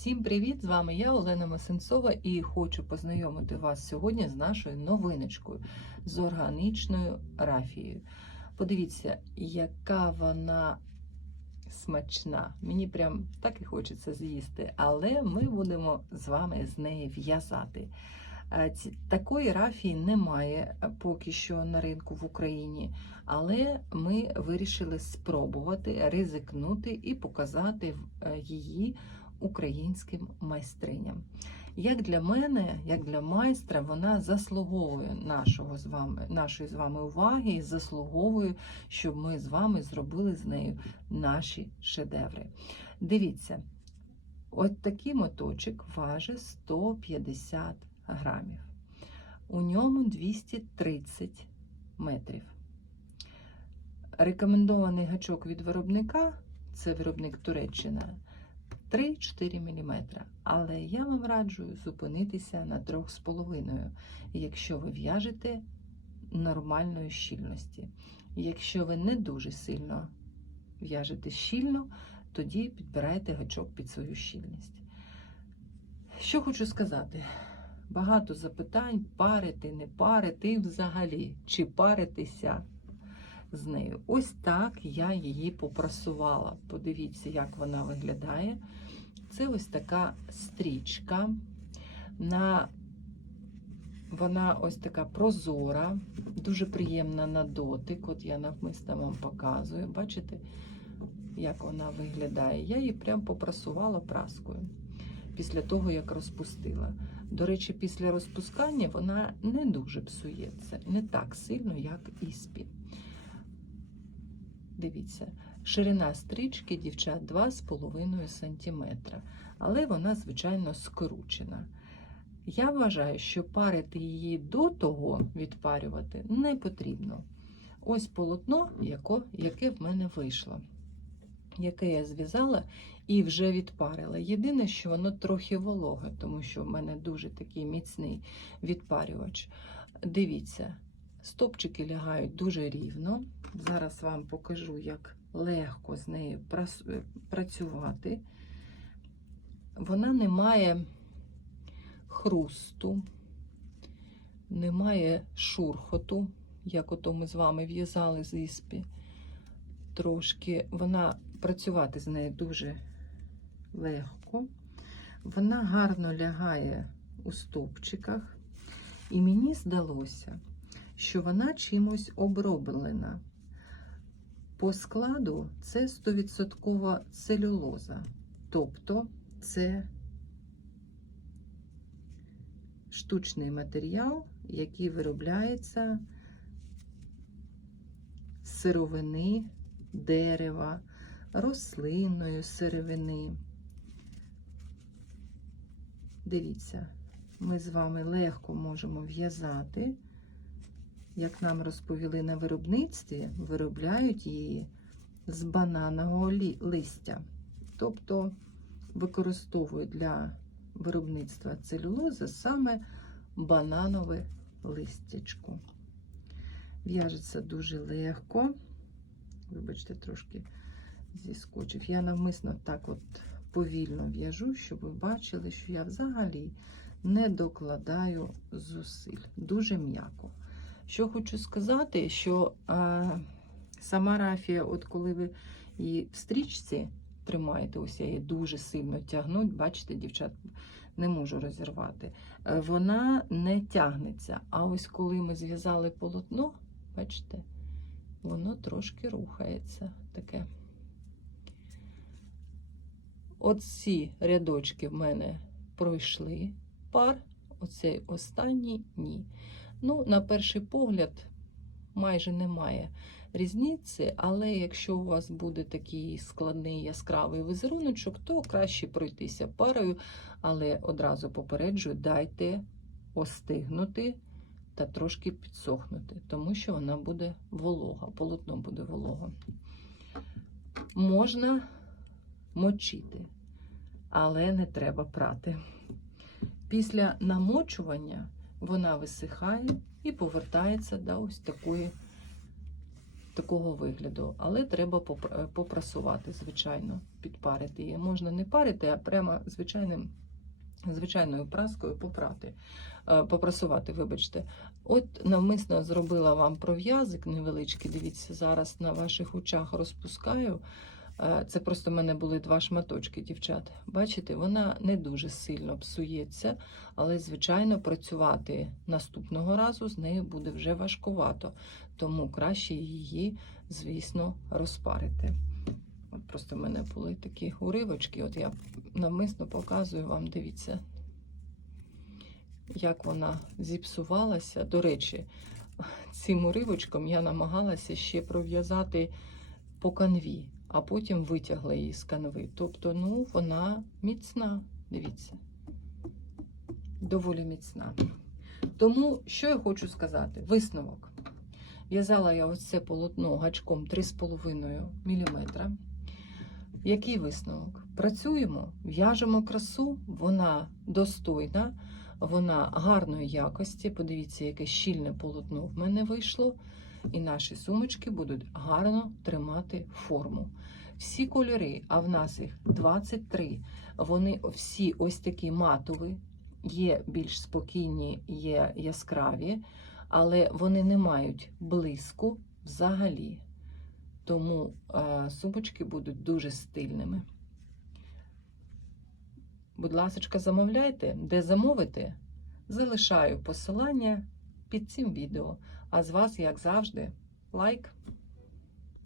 Всім привіт! З вами я, Олена Масенцова, і хочу познайомити вас сьогодні з нашою новиночкою з органічною рафією. Подивіться, яка вона смачна. Мені прям так і хочеться з'їсти, але ми будемо з вами з неї в'язати. Е, Такої рафії немає е, поки що на ринку в Україні, але ми вирішили спробувати ризикнути і показати е, її українським майстриням. Як для мене, як для майстра, вона заслуговує нашого з вами, нашої з вами уваги і заслуговує, щоб ми з вами зробили з нею наші шедеври. Дивіться, от такий моточок важить 150 грамів. У ньому 230 метрів. Рекомендований гачок від виробника це виробник Туреччина 3-4 мм. Але я вам раджу зупинитися на 3,5, якщо ви в'яжете нормальної щільності. Якщо ви не дуже сильно в'яжете щільно, тоді підбирайте гачок під свою щільність. Що хочу сказати? Багато запитань: парити, не парити, і взагалі, чи паритися з нею. Ось так я її попрасувала. Подивіться, як вона виглядає. Це ось така стрічка. На... Вона ось така прозора, дуже приємна на дотик. От я навмисно вам показую. Бачите, як вона виглядає? Я її прям попрасувала праскою після того, як розпустила. До речі, після розпускання вона не дуже псується, не так сильно, як іспі. Дивіться, ширина стрічки, дівчат, 2,5 см, але вона, звичайно, скручена. Я вважаю, що парити її до того відпарювати не потрібно. Ось полотно, яке в мене вийшло, яке я зв'язала і вже відпарила. Єдине, що воно трохи вологе, тому що в мене дуже такий міцний відпарювач. Дивіться, стопчики лягають дуже рівно. Зараз вам покажу, як легко з нею працювати. Вона не має хрусту, немає шурхоту, як ото ми з вами в'язали з іспі. Трошки вона працювати з нею дуже легко. Вона гарно лягає у стовпчиках, і мені здалося, що вона чимось оброблена. По складу це 100% целюлоза, тобто це штучний матеріал, який виробляється з сировини, дерева, рослинної сировини. Дивіться, ми з вами легко можемо в'язати. Як нам розповіли на виробництві, виробляють її з бананового листя. Тобто використовують для виробництва целюлози саме бананове листячко. В'яжеться дуже легко. Вибачте, трошки зіскочив. Я навмисно так от повільно в'яжу, щоб ви бачили, що я взагалі не докладаю зусиль. Дуже м'яко. Що хочу сказати, що е, сама рафія, от коли ви її в стрічці тримаєте, ось я її дуже сильно тягну, бачите, дівчат, не можу розірвати. е, Вона не тягнеться. А ось коли ми зв'язали полотно, бачите, воно трошки рухається таке. Оці рядочки в мене пройшли пар, оцей останній ні. Ну, на перший погляд, майже немає різниці, але якщо у вас буде такий складний яскравий візеруночок, то краще пройтися парою, але одразу попереджую, дайте остигнути та трошки підсохнути, тому що вона буде волога, полотно буде волого. Можна мочити, але не треба прати. Після намочування вона висихає і повертається до ось такої такого вигляду. Але треба е, попрасувати, звичайно, підпарити її. Можна не парити, а прямо звичайним, звичайною праскою попрати, е, попрасувати, вибачте. От навмисно зробила вам пров'язик невеличкий. Дивіться, зараз на ваших очах розпускаю. Е, Це просто в мене були два шматочки, дівчат. Бачите, вона не дуже сильно псується, але, звичайно, працювати наступного разу з нею буде вже важкувато. Тому краще її, звісно, розпарити. От просто в мене були такі уривочки. От я навмисно показую вам, дивіться, як вона зіпсувалася. До речі, цим уривочком я намагалася ще пров'язати по канві, а потім витягла її з канви. Тобто, ну, вона міцна, дивіться, доволі міцна. Тому, що я хочу сказати? Висновок. В'язала я ось це полотно гачком 3,5 мм. Який висновок? Працюємо, в'яжемо красу, вона достойна, вона гарної якості. Подивіться, яке щільне полотно в мене вийшло. І наші сумочки будуть гарно тримати форму. Всі кольори, а в нас їх 23, вони всі ось такі матові, є більш спокійні, є яскраві, але вони не мають блиску взагалі. Тому е, сумочки будуть дуже стильними. Будь ласка, замовляйте, де замовити, залишаю посилання під цим відео. А з вас, як завжди, лайк.